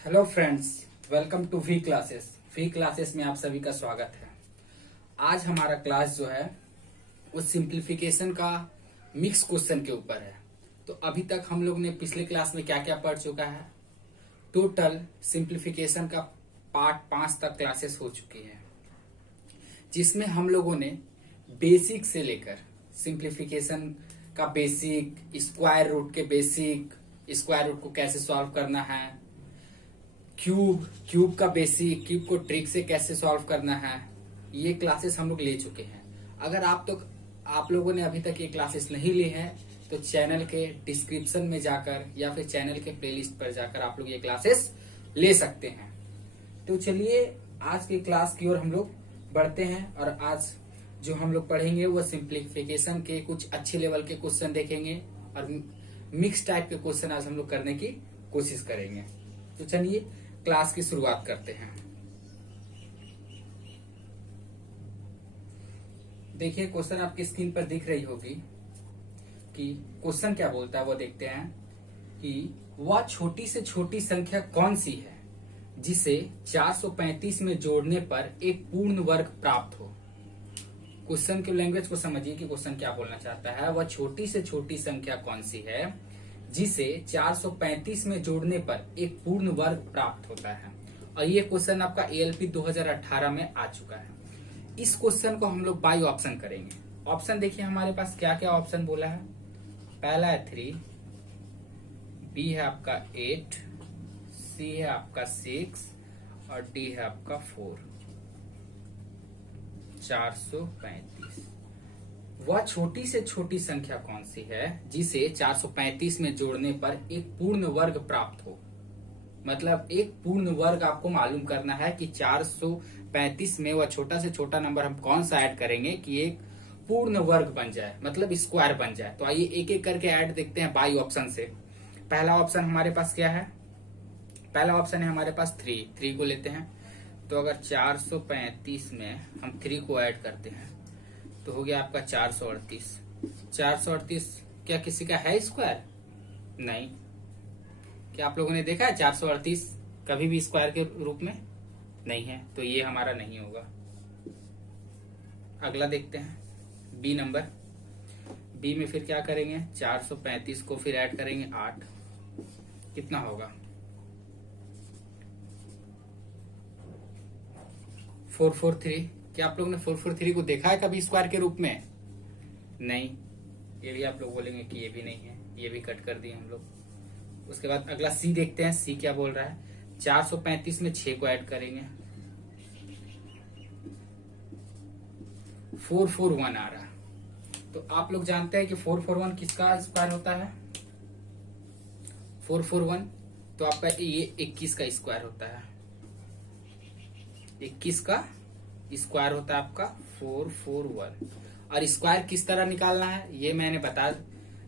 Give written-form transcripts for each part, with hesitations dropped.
Hello friends, welcome to V classes. V classes में आप सभी का स्वागत है। आज हमारा क्लास जो है वो सिंप्लीफिकेशन का मिक्स क्वेश्चन के ऊपर है। तो अभी तक हम लोग ने पिछले क्लास में क्या क्या पढ़ चुका है। टोटल सिंप्लीफिकेशन का पार्ट 5 तक क्लासेस हो चुकी है, जिसमें हम लोगों ने बेसिक से लेकर सिंप्लीफिकेशन का बेसिक, स्क्वायर रूट के बेसिक, स्क्वायर रूट को कैसे सॉल्व करना है, क्यूब का बेसिक, क्यूब को ट्रिक से कैसे सॉल्व करना है, ये क्लासेस हम लोग ले चुके हैं। अगर आप लोगों ने अभी तक ये क्लासेस नहीं ली हैं तो चैनल के डिस्क्रिप्शन में जाकर या फिर चैनल के प्लेलिस्ट पर जाकर आप लोग ये क्लासेस ले सकते हैं। तो चलिए आज की क्लास की ओर हम लोग बढ़ते हैं और आज जो हम लोग पढ़ेंगे वो सिंप्लीफिकेशन के कुछ अच्छे लेवल के क्वेश्चन देखेंगे और मिक्स टाइप के क्वेश्चन आज हम लोग करने की कोशिश करेंगे। तो चलिए क्लास की शुरुआत करते हैं। देखिए क्वेश्चन आपकी स्क्रीन पर दिख रही होगी कि क्वेश्चन क्या बोलता है वो देखते हैं कि वह छोटी से छोटी संख्या कौन सी है जिसे 435 में जोड़ने पर एक पूर्ण वर्ग प्राप्त हो। क्वेश्चन के लैंग्वेज को समझिए कि क्वेश्चन क्या बोलना चाहता है। वह छोटी से छोटी संख्या कौन सी है जिसे 435 में जोड़ने पर एक पूर्ण वर्ग प्राप्त होता है। और ये क्वेश्चन आपका एएलपी 2018 में आ चुका है। इस क्वेश्चन को हम लोग बाई ऑप्शन करेंगे। ऑप्शन देखिए हमारे पास क्या क्या ऑप्शन बोला है। पहला है 3, बी है आपका 8, सी है आपका 6 और डी है आपका 4। 435 वह छोटी से छोटी संख्या कौन सी है जिसे 435 में जोड़ने पर एक पूर्ण वर्ग प्राप्त हो। मतलब एक पूर्ण वर्ग आपको मालूम करना है कि 435 में वह छोटा से छोटा नंबर हम कौन सा ऐड करेंगे कि एक पूर्ण वर्ग बन जाए, मतलब स्क्वायर बन जाए। तो आइए एक एक करके ऐड देखते हैं बाई ऑप्शन से। पहला ऑप्शन हमारे पास क्या है। पहला ऑप्शन है हमारे पास 3 को लेते हैं। तो अगर 435 में हम 3 को ऐड करते हैं तो हो गया आपका 438। 438 क्या किसी का है स्क्वायर? नहीं। क्या आप लोगों ने देखा है 438 कभी भी स्क्वायर के रूप में नहीं है, तो ये हमारा नहीं होगा। अगला देखते हैं बी नंबर। बी में फिर क्या करेंगे, 435 को फिर ऐड करेंगे 8, कितना होगा 443। क्या आप लोगों ने 443 को देखा है कभी स्क्वायर के रूप में? नहीं। ये भी आप लोग बोलेंगे कि ये भी नहीं है, ये भी कट कर दिए हम लोग। उसके बाद अगला सी देखते हैं। सी क्या बोल रहा है, 435 में 6 को ऐड करेंगे, 441 आ रहा। तो आप लोग जानते हैं कि 441 किसका स्क्वायर होता है। 441 तो आपका ये 21 का स्क्वायर होता है। 21 का स्क्वायर होता है आपका 441। और स्क्वायर किस तरह निकालना है ये मैंने बता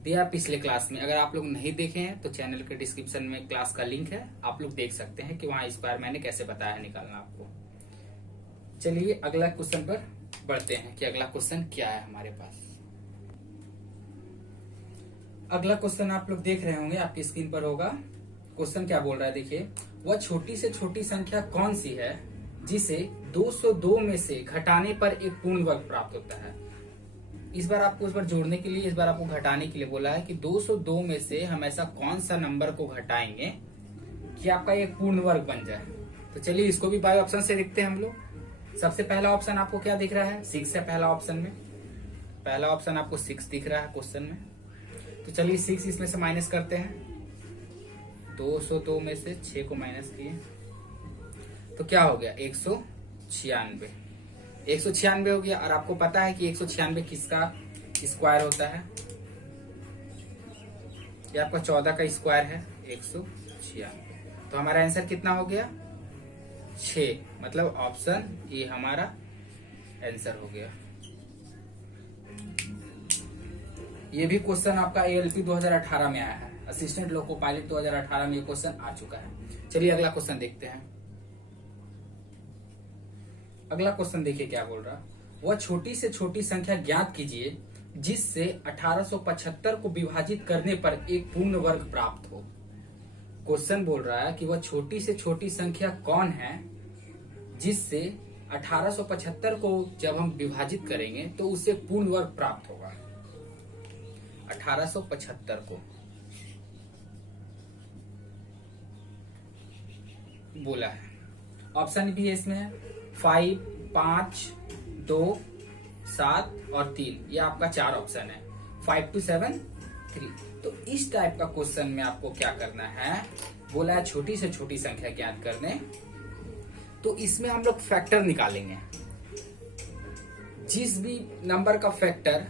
दिया पिछले क्लास में। अगर आप लोग नहीं देखे हैं तो चैनल के डिस्क्रिप्शन में क्लास का लिंक है, आप लोग देख सकते हैं कि वहां स्क्वायर मैंने कैसे बताया है निकालना आपको। चलिए अगला क्वेश्चन पर बढ़ते हैं कि अगला क्वेश्चन क्या है हमारे पास। अगला क्वेश्चन आप लोग देख रहे होंगे, आपकी स्क्रीन पर होगा। क्वेश्चन क्या बोल रहा है देखिए, वह छोटी से छोटी संख्या कौन सी है जिसे 202 में से घटाने पर एक पूर्ण वर्ग प्राप्त होता है। इस बार आपको इस बार जोड़ने के लिए, इस बार आपको घटाने के लिए बोला है कि 202 में से हम ऐसा कौन सा नंबर को घटाएंगे कि आपका एक पूर्ण वर्ग बन जाए। तो चलिए इसको भी बाय ऑप्शन से देखते हैं हम लोग। सबसे पहला ऑप्शन आपको क्या दिख रहा है, 6 है पहला ऑप्शन में। पहला ऑप्शन आपको 6 दिख रहा है क्वेश्चन में। तो चलिए 6 इसमें से माइनस करते हैं। 202 में से 6 को माइनस किए तो क्या हो गया 196। 196 हो गया। और आपको पता है कि 196 किसका स्क्वायर होता है। ये आपका 14 का स्क्वायर है 196। तो हमारा आंसर कितना हो गया 6। मतलब ऑप्शन ए हमारा आंसर हो गया। ये भी क्वेश्चन आपका एएलपी 2018 में आया है। असिस्टेंट लोको पायलट 2018 में ये क्वेश्चन आ चुका है। चलिए अगला क्वेश्चन देखते हैं। अगला क्वेश्चन देखिए क्या बोल रहा, वह छोटी से छोटी संख्या ज्ञात कीजिए जिससे 1875 को विभाजित करने पर एक पूर्ण वर्ग प्राप्त हो। क्वेश्चन बोल रहा है कि वह छोटी से छोटी संख्या कौन है जिससे 1875 को जब हम विभाजित करेंगे तो उससे पूर्ण वर्ग प्राप्त होगा। 1875 को बोला है। ऑप्शन भी है इसमें 5, 5, 2, 7 और 3। ये आपका 4 ऑप्शन है, 5 to 7, 3। तो इस टाइप का क्वेश्चन में आपको क्या करना है, बोला है छोटी से छोटी संख्या ज्ञात करने। तो इसमें हम लोग फैक्टर निकालेंगे। जिस भी नंबर का फैक्टर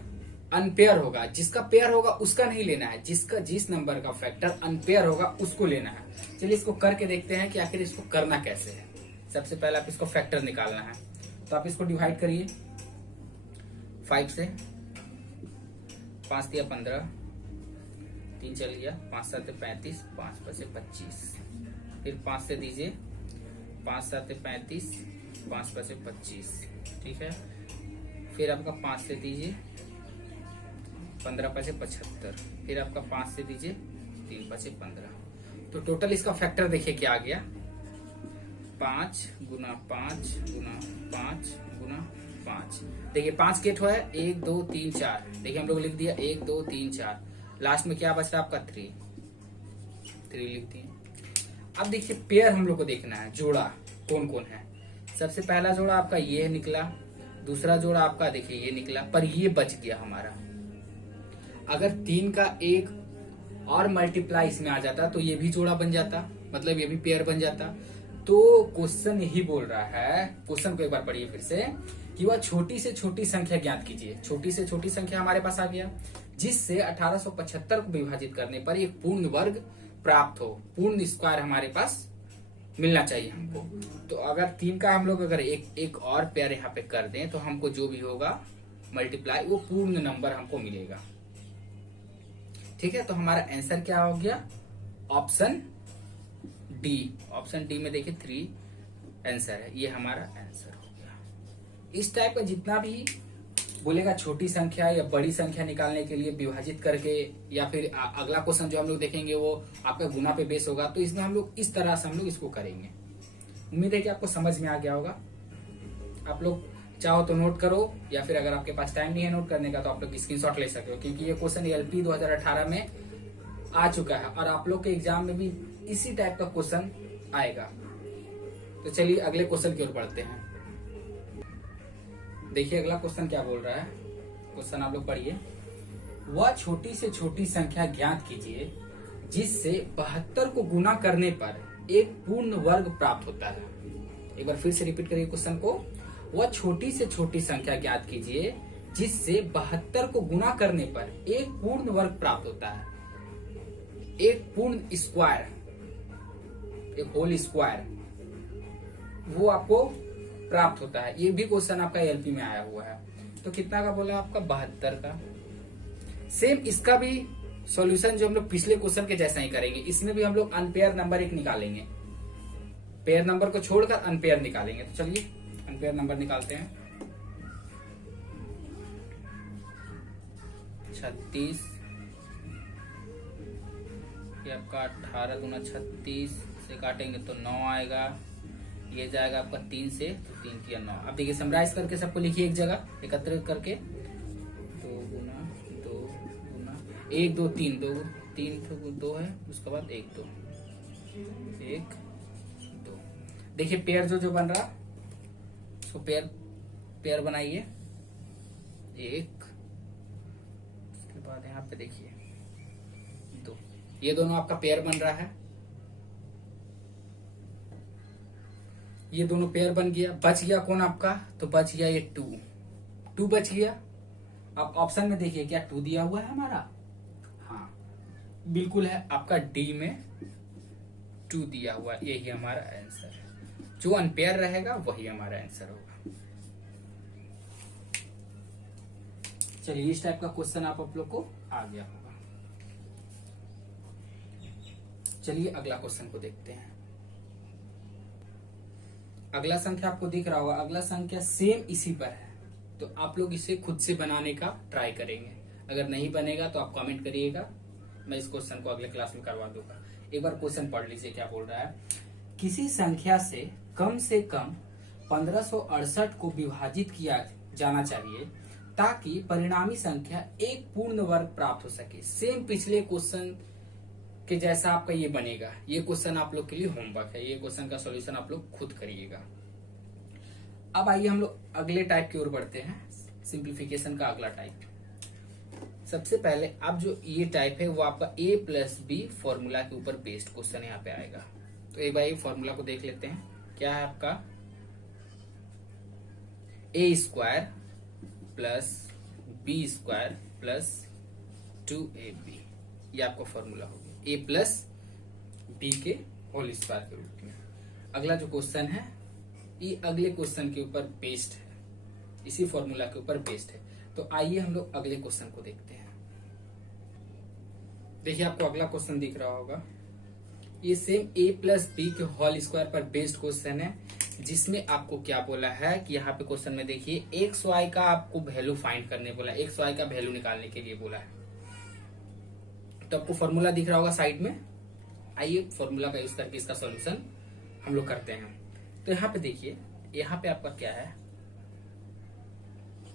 अनपेयर होगा, जिसका पेयर होगा उसका नहीं लेना है, जिस नंबर का फैक्टर अनपेयर होगा उसको लेना है। चलिए इसको करके देखते हैं कि आखिर इसको करना कैसे है। सबसे पहले आप इसको फैक्टर निकालना है, तो आप इसको डिवाइड करिए 5 से। 5 दिया 15, 3 चल गया, 5 7 35, 5 5 25। फिर 5 से दीजिए, 5 7 35, 5 5 25, ठीक है। फिर आपका 5 से दीजिए, 15 5 75। फिर आपका 5 से दीजिए, 3 5 15। तो टोटल इसका फैक्टर देखिए क्या आ गया, 5 गुना 5 गुना 5 गुना 5। देखिए 5 गेट हुआ है, 1 2 3 4। देखिए हम लोग लिख दिया 1 2 3 4। लास्ट में क्या बच रहा है आपका 3 लिख दिए। अब देखिए पेयर हम लोग को देखना है, जोड़ा कौन कौन है। सबसे पहला जोड़ा आपका ये निकला, दूसरा जोड़ा आपका देखिए ये निकला, पर ये बच गया हमारा। अगर 3 का एक और मल्टीप्लाई इसमें आ जाता तो ये भी जोड़ा बन जाता, मतलब ये भी पेयर बन जाता। तो क्वेश्चन यही बोल रहा है, क्वेश्चन को एक बार पढ़िए फिर से, कि वह छोटी से छोटी संख्या ज्ञात कीजिए। छोटी से छोटी संख्या हमारे पास आ गया, जिससे 1875 को विभाजित करने पर एक पूर्ण वर्ग प्राप्त हो, पूर्ण स्क्वायर हमारे पास मिलना चाहिए हमको। तो अगर 3 का हम लोग अगर एक और पेयर यहाँ पे कर दें तो हमको जो भी होगा मल्टीप्लाई वो पूर्ण नंबर हमको मिलेगा, ठीक है। तो हमारा आंसर क्या हो गया, ऑप्शन डी। ऑप्शन डी में देखिए 3 आंसर है, ये हमारा आंसर हो गया। इस टाइप का जितना भी बोलेगा छोटी संख्या या बड़ी संख्या निकालने के लिए विभाजित करके, या फिर अगला क्वेश्चन जो हम लोग देखेंगे वो आपका गुना पे बेस होगा, तो इसमें हम लोग इस तरह से हम लोग इसको करेंगे। उम्मीद है कि आपको समझ में आ गया होगा। आप लोग चाहो तो नोट करो, या फिर अगर आपके पास टाइम नहीं है नोट करने का तो आप लोग स्क्रीनशॉट ले सकते हो, क्योंकि ये क्वेश्चन एलपी 2018 में आ चुका है और आप लोग के एग्जाम में भी इसी टाइप का क्वेश्चन आएगा। तो चलिए अगले क्वेश्चन की ओर बढ़ते हैं। देखिए अगला क्वेश्चन क्या बोल रहा है, क्वेश्चन आप लोग पढ़िए। वह छोटी से छोटी संख्या ज्ञात कीजिए जिससे 72 को गुना करने पर एक पूर्ण वर्ग प्राप्त होता है। एक बार फिर से रिपीट करिए क्वेश्चन को। वह छोटी से छोटी संख्या ज्ञात कीजिए जिससे 72 को गुना करने पर एक पूर्ण वर्ग प्राप्त होता है, एक पूर्ण स्क्वायर, एक होल स्क्वायर वो आपको प्राप्त होता है। ये भी क्वेश्चन आपका एलपी में आया हुआ है। तो कितना का बोला आपका, 72 का। सेम इसका भी सॉल्यूशन जो हम लोग पिछले क्वेश्चन के जैसा ही करेंगे। इसमें भी हम लोग अनपेयर नंबर एक निकालेंगे, पेयर नंबर को छोड़कर अनपेयर निकालेंगे। तो चलिए अनपेयर नंबर निकालते हैं। 36, ये आपका 18 दूना 36 से काटेंगे तो 9 आएगा। ये जाएगा आपका 3 से, तो 3 3 9। अब देखिए समराइज करके सबको लिखिए एक जगह एकत्रित करके। 2 गुना 2 गुना 1 2 3, 2 है, उसके बाद 1 2 1 2। देखिए पेयर जो बन रहा उसको पेयर बनाइए 1, उसके बाद यहाँ पे देखिए 2। ये दोनों आपका पेयर बन रहा है, ये दोनों पेयर बन गया। बच गया कौन आपका, तो बच गया ये 2 बच गया। अब ऑप्शन में देखिए क्या 2 दिया हुआ है हमारा, हाँ बिल्कुल है, आपका डी में 2 दिया हुआ, यही हमारा आंसर है। जो अनपेयर रहेगा वही हमारा आंसर होगा। चलिए इस टाइप का क्वेश्चन आप लोग को आ गया होगा। चलिए अगला क्वेश्चन को देखते हैं। अगला संख्या आपको दिख रहा होगा, अगला संख्या सेम इसी पर है, तो आप लोग इसे खुद से बनाने का ट्राई करेंगे। अगर नहीं बनेगा तो आप कमेंट करिएगा, मैं इस क्वेश्चन को अगले क्लास में करवा दूंगा। एक बार क्वेश्चन पढ़ लीजिए क्या बोल रहा है। किसी संख्या से कम 1568 को विभाजित किया जाना चाहिए ताकि परिणामी संख्या एक पूर्ण वर्ग प्राप्त हो सके। सेम पिछले क्वेश्चन के जैसा आपका ये बनेगा। ये क्वेश्चन आप लोग के लिए होमवर्क है, ये क्वेश्चन का सॉल्यूशन आप लोग खुद करिएगा। अब आइए हम लोग अगले टाइप की ओर बढ़ते हैं, सिंप्लीफिकेशन का अगला टाइप। सबसे पहले अब जो ये टाइप है वो आपका a प्लस बी फॉर्मूला के ऊपर बेस्ड क्वेश्चन यहाँ पे आएगा। तो एक बार ये फॉर्मूला को देख लेते हैं। क्या है आपका a square plus B square plus 2ab, ये आपका फॉर्मूला हो गया a प्लस बी के होल स्क्वायर के रूप में। अगला जो क्वेश्चन है ये अगले क्वेश्चन के ऊपर बेस्ड है, इसी फॉर्मूला के ऊपर बेस्ड है। तो आइए हम लोग अगले क्वेश्चन को देखते हैं। देखिए आपको अगला क्वेश्चन दिख रहा होगा, ये सेम a प्लस बी के होल स्क्वायर पर बेस्ड क्वेश्चन है, जिसमें आपको क्या बोला है कि यहाँ पे क्वेश्चन में देखिए एक्स वाई का आपको वैल्यू फाइंड करने बोला, एक्स वाई का वैल्यू निकालने के लिए बोला है। तो आपको फॉर्मूला दिख रहा होगा साइड में। आइए फॉर्मूला का यूज करके इसका सॉल्यूशन हम लोग करते हैं। तो यहाँ पे देखिए, यहाँ पे आपका क्या है,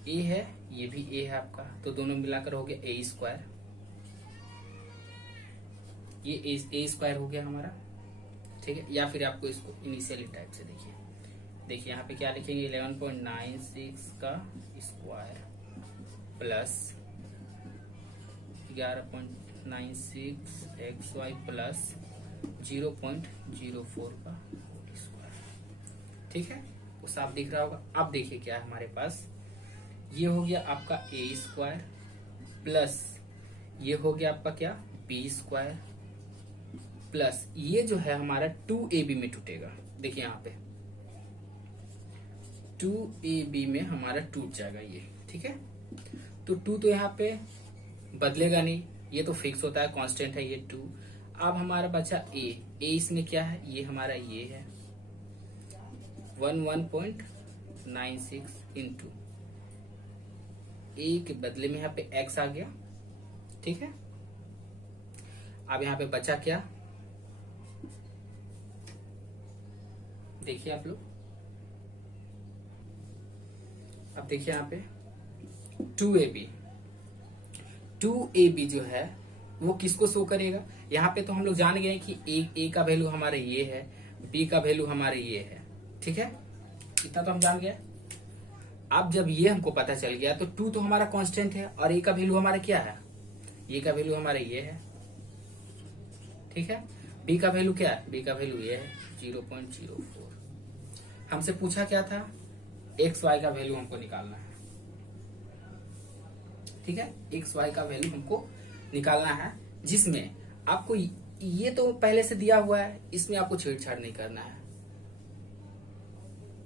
a है, ये भी a है आपका, तो दोनों मिलाकर हो गया a स्क्वायर, ये a स्क्वायर हो गया हमारा, ठीक है। या फिर आपको इसको इनिशियली टाइप से देखिए यहाँ पे क्या लिखेंगे 11.96 का स्क्वायर प्लस 11.96 xy प्लस 0.04 का स्क्वायर, ठीक है। वो साफ दिख रहा होगा। अब देखिए क्या है हमारे पास, ये हो गया आपका a स्क्वायर प्लस ये हो गया आपका क्या b स्क्वायर प्लस ये जो है हमारा 2ab में टूटेगा। देखिए यहाँ पे 2ab में हमारा टूट जाएगा ये, ठीक है। तो 2 तो यहाँ पे बदलेगा नहीं, ये तो फिक्स होता है, कांस्टेंट है ये 2। अब हमारा बचा a इसमें क्या है, ये हमारा ये है 11.96 इंटू a के बदले में यहाँ पे x आ गया, ठीक है। अब यहाँ पे बचा क्या, देखिए आप लोग, अब देखिए यहाँ पे 2ab जो है वो किसको शो करेगा। यहाँ पे तो हम लोग जान गए कि a का वैल्यू हमारा ये है, b का वैल्यू हमारा ये है, ठीक है। इतना तो हम जान गए। अब जब ये हमको पता चल गया तो 2 तो हमारा कांस्टेंट है और a का वैल्यू हमारा क्या है, a का वैल्यू हमारा ये है, ठीक है। b का वैल्यू क्या है, b का वैल्यू ये है 0.04। हमसे पूछा क्या था, एक्स वाई का वैल्यू हमको निकालना है, ठीक है। एक्स वाई का वैल्यू हमको निकालना है, जिसमें आपको ये तो पहले से दिया हुआ है, इसमें आपको छेड़छाड़ नहीं करना है।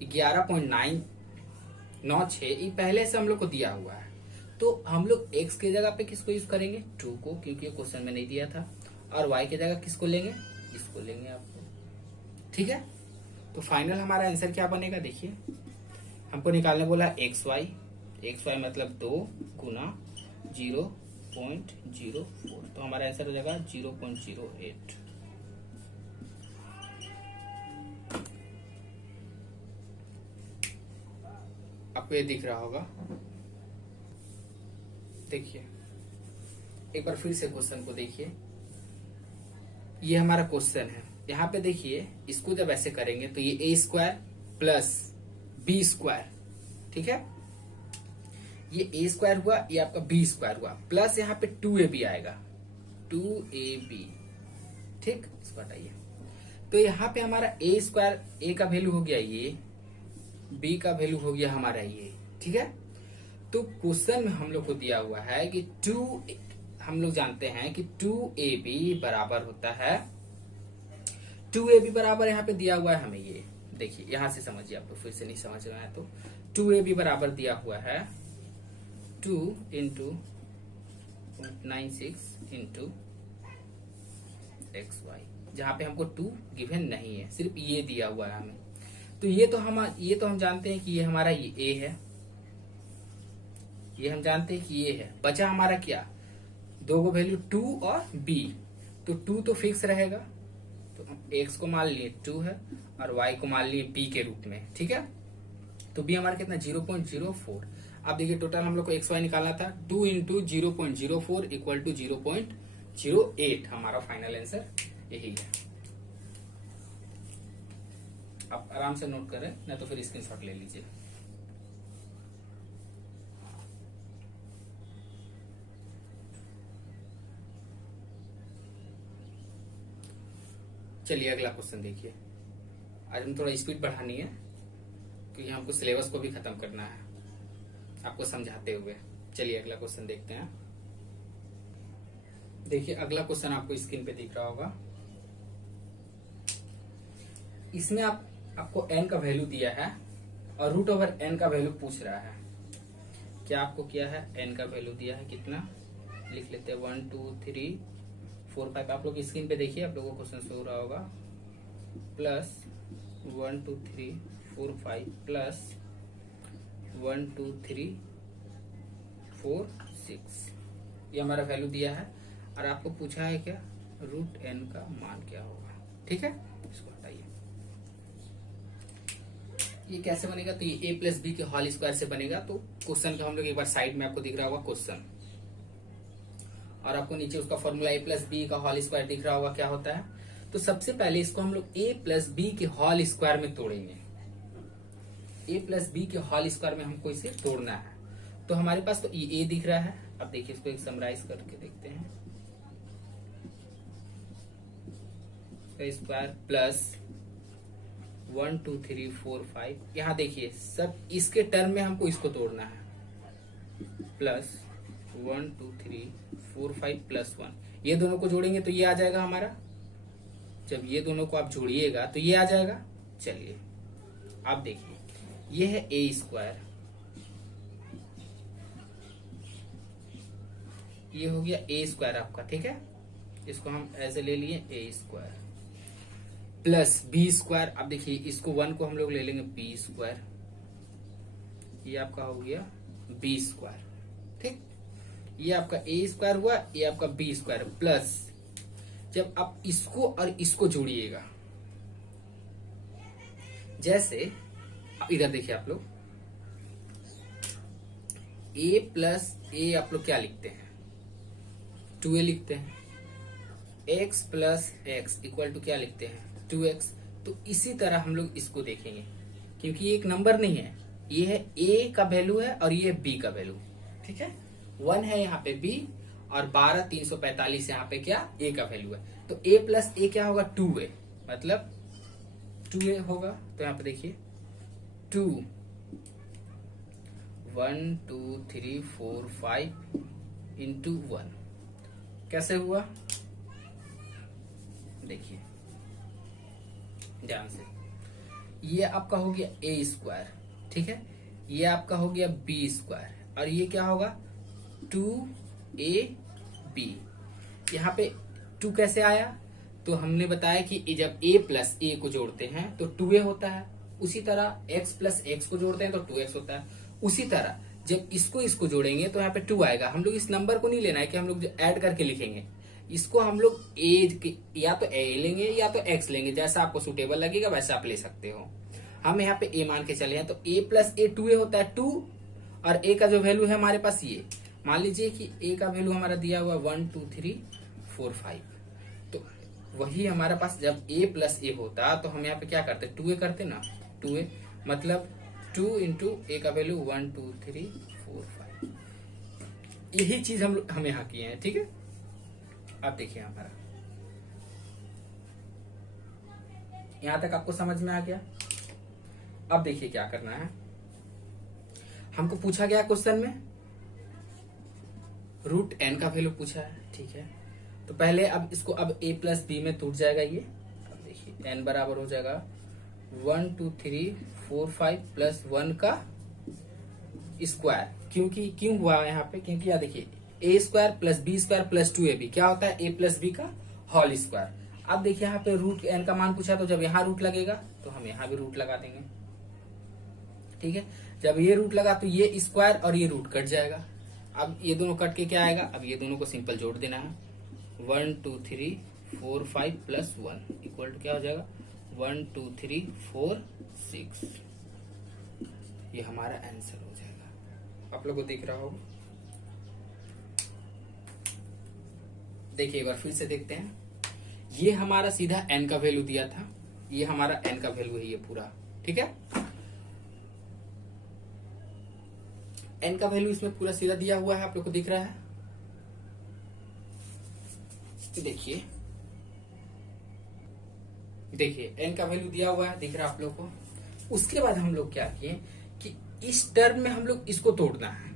11.996 ये पहले से हम लोग को दिया हुआ है, तो हम लोग x के जगह पे किसको यूज करेंगे, 2 को, क्योंकि ये क्वेश्चन में नहीं दिया था। और y के जगह किसको लेंगे, इसको लेंगे आपको, ठीक है। तो फाइनल हमारा आंसर क्या बनेगा, देखिए हमको निकालने बोला एक्स वाई मतलब 2 गुना 0.04, तो हमारा आंसर हो जाएगा 0.08। आपको ये दिख रहा होगा। देखिए एक बार फिर से क्वेश्चन को देखिए, ये हमारा क्वेश्चन है। यहाँ पे देखिए इसको जब ऐसे करेंगे तो ये a square plus B square, ठीक है। ये a स्क्वायर हुआ, ये आपका b स्क्वायर हुआ, प्लस यहाँ पे 2ab आएगा, 2ab, ठीक। इसको हटाइए। तो यहाँ पे हमारा a स्क्वायर, a का वैल्यू हो गया ये, b का वैल्यू हो गया हमारा ये, ठीक है। तो क्वेश्चन में हम लोग को दिया हुआ है कि हम लोग जानते हैं कि 2ab बराबर होता है, 2ab बराबर यहाँ पे दिया हुआ है हमें ये, देखिए यहां से समझिए, आप तो फिर से नहीं समझ रहे हैं तो 2ab बराबर दिया हुआ है 2 इंटू 0.96 इंटू एक्स वाई, जहां पे हमको 2 गिवन नहीं है, सिर्फ ये दिया हुआ है हमें। तो ये तो हम जानते हैं कि ये हमारा ये a है, ये हम जानते हैं कि ये है। बचा हमारा क्या, दो को वैल्यू 2 और b, तो 2 तो फिक्स रहेगा, तो x को मान लिए 2 है और y को मान लिए b के रूप में, ठीक है। तो b हमारा कितना 0.04। अब देखिए टोटल हम लोग को xy निकालना था, 2 इंटू 0.04 इक्वल टू 0.08, हमारा फाइनल आंसर यही है। आप आराम से नोट करें, नहीं तो फिर स्क्रीनशॉट ले लीजिए। चलिए अगला क्वेश्चन देखिए। आज हम थोड़ा स्पीड बढ़ानी है क्योंकि हमको सिलेबस को भी खत्म करना है आपको समझाते हुए। चलिए अगला क्वेश्चन देखते हैं। देखिए अगला क्वेश्चन आपको स्क्रीन पे दिख रहा होगा। इसमें आपको n का वैल्यू दिया है और रूट ओवर n का वैल्यू पूछ रहा है। क्या आपको किया है, n का वैल्यू दिया है कितना, लिख लेते हैं 1 2 3 4 5। आप लोग स्क्रीन पे देखिए, आप लोगों को क्वेश्चन शो हो रहा होगा। प्लस 1 2 3 4 5 प्लस 1 2 3 4 6, ये हमारा वैल्यू दिया है और आपको पूछा है क्या, रूट n का मान क्या होगा। ठीक है, इसको हटाइए। ये कैसे बनेगा, तो ये a प्लस बी के होल स्क्वायर से बनेगा। तो क्वेश्चन का हम लोग एक बार साइड में आपको दिख रहा होगा क्वेश्चन, और आपको नीचे उसका फॉर्मूला a प्लस बी का होल स्क्वायर दिख रहा होगा क्या होता है। तो सबसे पहले इसको हम लोग a प्लस बी के होल स्क्वायर में तोड़ेंगे। a प्लस बी के होल स्क्वायर में हमको इसे तोड़ना है। तो हमारे पास तो ये a दिख रहा है। अब देखिए इसको एक समराइज करके देखते हैं। स्क्वायर प्लस 1 2 3 4 5, यहाँ देखिए सब इसके टर्म में हमको इसको तोड़ना है। प्लस 1 2 3 4 5 प्लस 1, ये दोनों को जोड़ेंगे तो ये आ जाएगा हमारा। जब ये दोनों को आप जोड़िएगा तो ये आ जाएगा। चलिए आप देखिए, ये है a स्क्वायर, ये हो गया a स्क्वायर आपका। ठीक है, इसको हम ऐसे ले लिए a square plus b square. अब देखिए इसको 1 को हम लोग ले लेंगे b स्क्वायर, ये आपका हो गया b स्क्वायर। ठीक, ये आपका a स्क्वायर हुआ, ये आपका b स्क्वायर प्लस, जब आप इसको और इसको जोड़िएगा, जैसे इधर देखिए आप लोग a प्लस a आप लोग क्या लिखते हैं, 2a लिखते हैं। x plus X equal to क्या लिखते हैं, 2x। तो इसी तरह हम लोग इसको देखेंगे, क्योंकि ये एक नंबर नहीं है, ये है a का वैल्यू है और ये b का वैल्यू। ठीक है, 1 है यहाँ पे b और 12 345 यहाँ पे क्या a का वैल्यू है। तो a प्लस a क्या होगा, 2a, मतलब 2a होगा। तो यहाँ पे देखिए 2 1 2 3 4 5 इंटू 1 कैसे हुआ, देखिए ध्यान से। ये आपका हो गया a स्क्वायर, ठीक है, ये आपका हो गया b स्क्वायर और ये क्या होगा 2ab। यहाँ पे 2 कैसे आया, तो हमने बताया कि जब a प्लस a को जोड़ते हैं तो 2a होता है। उसी तरह x प्लस x को जोड़ते हैं तो 2x होता है। उसी तरह जब इसको जोड़ेंगे तो यहाँ पे 2 आएगा। हम लोग इस नंबर को नहीं लेना है कि हम लोग ऐड करके लिखेंगे, इसको हम लोग या तो a लेंगे या तो x लेंगे, जैसा आपको सुटेबल लगेगा वैसा आप ले सकते हो। हम यहाँ पे a मान के चले हैं तो a प्लस a 2a होता है 2, और a का जो वैल्यू है हमारे पास ये, मान लीजिए कि a का वैल्यू हमारा दिया हुआ 1 2 3 4 5। तो वही हमारे पास जब a प्लस a होता तो हम यहाँ पे क्या करते, 2a करते ना, 2a मतलब 2 इंटू a का वैल्यू 1 2 3 4 5। यही चीज हम यहाँ किए हैं। ठीक है, अब देखिए हमारा यहां तक आपको समझ में आ गया। अब देखिए क्या करना है, हमको पूछा गया क्वेश्चन में रूट n का वैल्यू पूछा है। ठीक है, तो पहले अब इसको अब a प्लस बी में टूट जाएगा ये। अब देखिए n बराबर हो जाएगा 1 2 3 4 5 प्लस 1 का स्क्वायर। क्यों हुआ यहाँ पे, क्योंकि यहाँ देखिए a square plus B square plus 2ab क्या होता है, a प्लस बी का होल स्क्वायर। अब देखिए यहाँ पे रूट n का मान पूछा, तो जब यहाँ रूट लगेगा तो हम यहाँ भी रूट लगा देंगे। ठीक है, जब ये रूट लगा तो ये स्क्वायर और ये रूट कट जाएगा। अब ये दोनों कट के क्या आएगा, अब ये दोनों को सिंपल जोड़ देना है, 1 2 3 4 5 प्लस 1 इक्वल टू क्या हो जाएगा 1 2 3 4 6। ये हमारा आंसर हो जाएगा। आप लोग को दिख रहा होगा। देखिए एक बार फिर से देखते हैं। ये हमारा सीधा n का वैल्यू दिया था, ये हमारा n का वैल्यू है ये पूरा, ठीक है। n का वैल्यू इसमें पूरा सीधा दिया हुआ है, आप लोग को दिख रहा है। देखिए n का वैल्यू दिया हुआ है, दिख रहा है आप लोग को। उसके बाद हम लोग क्या किए कि इस टर्म में हम लोग इसको तोड़ना है,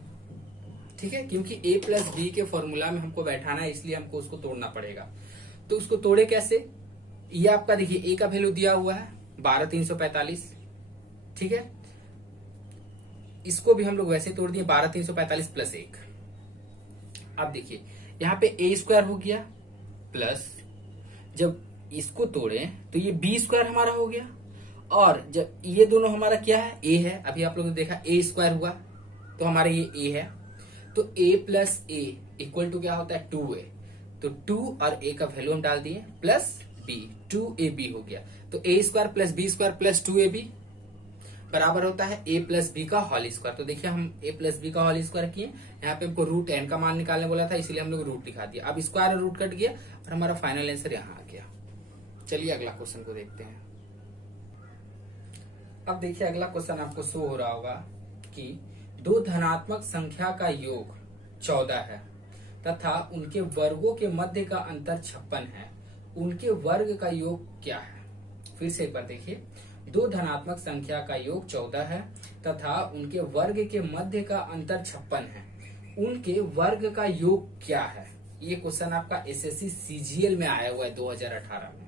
ठीक है, क्योंकि a प्लस बी के फॉर्मूला में हमको बैठाना है, इसलिए हमको उसको तोड़ना पड़ेगा। तो उसको तोड़े कैसे, ये आपका देखिए a का वैल्यू दिया हुआ है 12345, ठीक है। इसको भी हम लोग वैसे तोड़ दिए 12345 प्लस 1। अब देखिए यहाँ पे a स्क्वायर हो गया प्लस, जब इसको तोड़े तो ये b स्क्वायर हमारा हो गया, और जब ये दोनों हमारा क्या है a है, अभी आप लोगों ने देखा a स्क्वायर हुआ तो हमारा ये a है, तो a plus a equal to क्या होता है 2a। तो 2 और a का वैल्यू हम डाल दिए प्लस b, 2ab हो गया। तो a square plus b square plus 2ab बराबर होता है a प्लस बी का होल स्क्वायर। तो देखिए हम a प्लस बी का होल स्क्वायर किए, यहाँ पे हमको रूट n का मान निकालने बोला था, इसीलिए हम लोग रूट दिखा दिया। अब स्क्वायर और रूट कट गया और हमारा फाइनल आंसर यहाँ आ गया। चलिए अगला क्वेश्चन को देखते हैं। अब देखिए अगला क्वेश्चन आपको शो हो रहा होगा कि दो धनात्मक संख्या का योग 14 है तथा उनके वर्गों के मध्य का अंतर 56 है, उनके वर्ग का योग क्या है। फिर से एक बार देखिए, दो धनात्मक संख्या का योग 14 है तथा उनके वर्ग के मध्य का अंतर 56 है, उनके वर्ग का योग क्या है। ये क्वेश्चन आपका एसएससी सीजीएल में आया हुआ है 2018 में।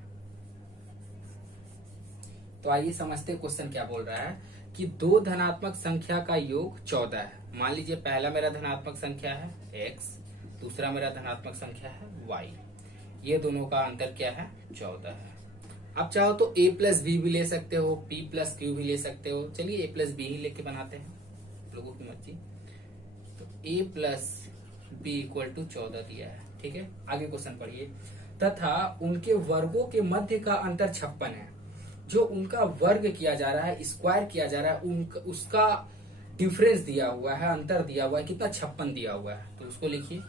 तो आइए समझते क्वेश्चन क्या बोल रहा है कि दो धनात्मक संख्या का योग 14 है। मान लीजिए पहला मेरा धनात्मक संख्या है x, दूसरा मेरा धनात्मक संख्या है y, ये दोनों का अंतर क्या है 14 है। आप चाहो तो a प्लस बी भी ले सकते हो, p प्लस क्यू भी ले सकते हो। चलिए a प्लस बी ही लेके बनाते हैं, लोगों की मर्जी। तो a plus B equal to 14 दिया है, ठीक है। आगे क्वेश्चन पढ़िए। तथा उनके वर्गों के मध्य का अंतर 56 है, जो उनका वर्ग किया जा रहा है, स्क्वायर किया जा रहा है, उनका उसका डिफरेंस दिया हुआ है, अंतर दिया हुआ है, कितना 56 दिया हुआ है। तो उसको लिखिए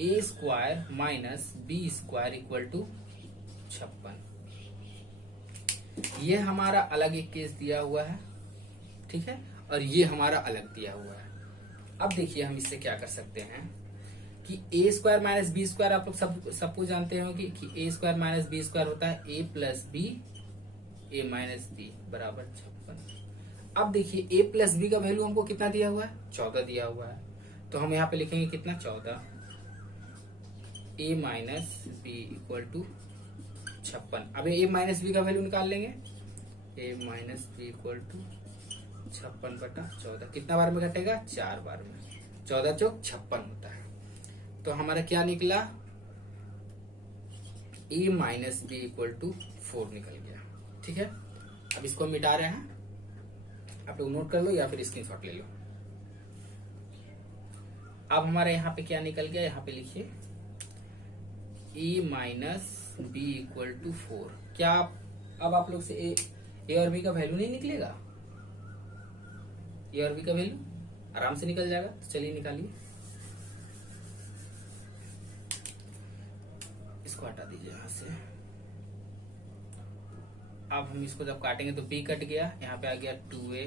a square minus B square equal to 56। ये हमारा अलग एक केस दिया हुआ है, ठीक है, और ये हमारा अलग दिया हुआ है। अब देखिए हम इससे क्या कर सकते हैं कि a square minus B square आप लोग सबको जानते हो कि a square minus B square होता है a plus B a minus B बराबर 56। अब देखिए a प्लस बी का वैल्यू हमको कितना दिया हुआ है 14 दिया हुआ है, तो हम यहाँ पे लिखेंगे कितना 14, a minus B equal to 56। अब a माइनस बी का वैल्यू निकाल लेंगे, a minus B equal to 56/14। कितना बार में घटेगा 4 बार में, 14 चौक 56 होता है। तो हमारा क्या निकला a minus B equal to 4 निकल गया, ठीक है। अब इसको मिटा रहे हैं, आप लोग नोट कर लो या फिर स्क्रीनशॉट ले लो। अब हमारे यहाँ पे क्या निकल गया, यहाँ पे लिखिए a minus B equal to 4। क्या अब आप लोग से a और b का वैल्यू नहीं निकलेगा, a और b का वैल्यू आराम से निकल जाएगा। तो चलिए निकालिए, इसको हटा दीजिए यहां से। अब हम इसको जब काटेंगे तो b कट गया, यहाँ पे आ गया 2a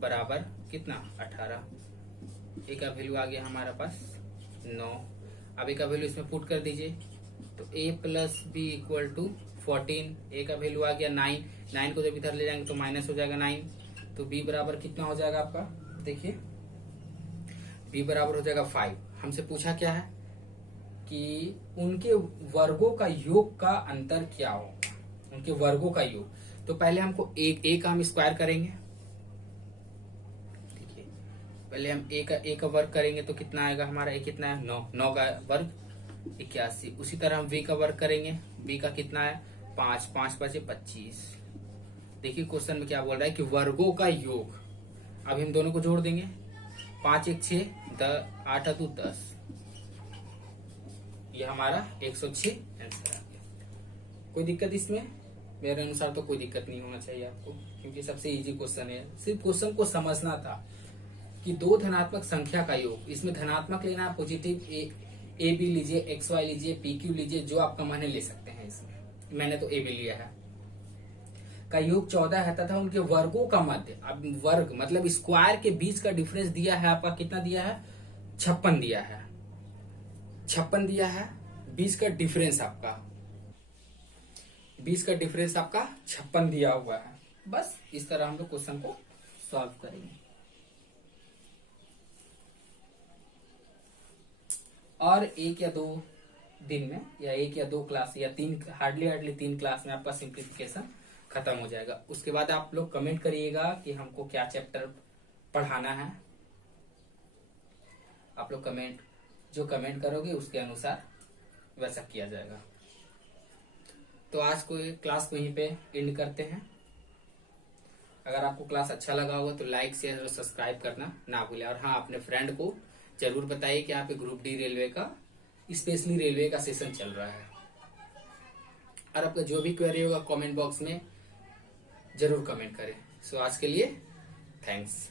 बराबर कितना 18। a का वैल्यू आ गया हमारे पास 9। अब a का वैल्यू इसमें पुट कर दीजिए, तो a plus B equal to 14। a का वैल्यू आ गया 9, 9 को जब इधर ले जाएंगे तो माइनस हो जाएगा 9, तो b बराबर कितना हो जाएगा आपका, देखिए b बराबर हो जाएगा 5। हमसे पूछा क्या है कि उनके वर्गों का योग का अंतर क्या होगा, उनके वर्गों का योग। तो पहले हमको a का हम स्क्वायर करेंगे, देखिए पहले हम a का वर्ग करेंगे तो कितना आएगा हमारा, a कितना है 9, 9 का वर्ग 81। उसी तरह हम v का वर्ग करेंगे, v का कितना है 5, 5 5 25। देखिए क्वेश्चन में क्या बोल रहा है कि वर्गों का योग। अब हम दोनों को जोड़ देंगे, 5 1 6 8 2 10, ये हमारा 106 आंसर आ गया। कोई दिक्कत इसमें? मेरे अनुसार तो कोई दिक्कत नहीं होना चाहिए आपको, क्योंकि सबसे इजी क्वेश्चन है। सिर्फ क्वेश्चन को समझना था कि दो धनात्मक संख्या का योग, इसमें धनात्मक लेना है, पॉजिटिव ए बी लीजिए, एक्स वाई लीजिए, पी क्यू लीजिए, जो आपका मन है ले सकते हैं। इसमें मैंने तो ए बी लिया है। का योग 14 है तथा उनके वर्गों का मध्य, अब वर्ग मतलब स्क्वायर के बीच का डिफरेंस दिया है आपका, कितना दिया है? 56 दिया है। 56 दिया है, बीच का डिफरेंस आपका 56 दिया हुआ है। बस इस तरह हम लोग क्वेश्चन को सॉल्व करेंगे। और एक या दो दिन में, या एक या दो क्लास, या तीन, हार्डली 3 क्लास में आपका सिंप्लीफिकेशन खत्म हो जाएगा। उसके बाद आप लोग कमेंट करिएगा कि हमको क्या चैप्टर पढ़ाना है। आप लोग जो कमेंट करोगे उसके अनुसार वैसा किया जाएगा। तो आज को क्लास को यहीं पे एंड करते हैं। अगर आपको क्लास अच्छा लगा होगा तो लाइक, शेयर और सब्सक्राइब करना ना भूलें। और हाँ, अपने फ्रेंड को जरूर बताइए कि यहाँ पे ग्रुप डी रेलवे का, स्पेशली रेलवे का सेशन चल रहा है। और आपका जो भी क्वेरी होगा कमेंट बॉक्स में जरूर कमेंट करें। सो आज के लिए थैंक्स।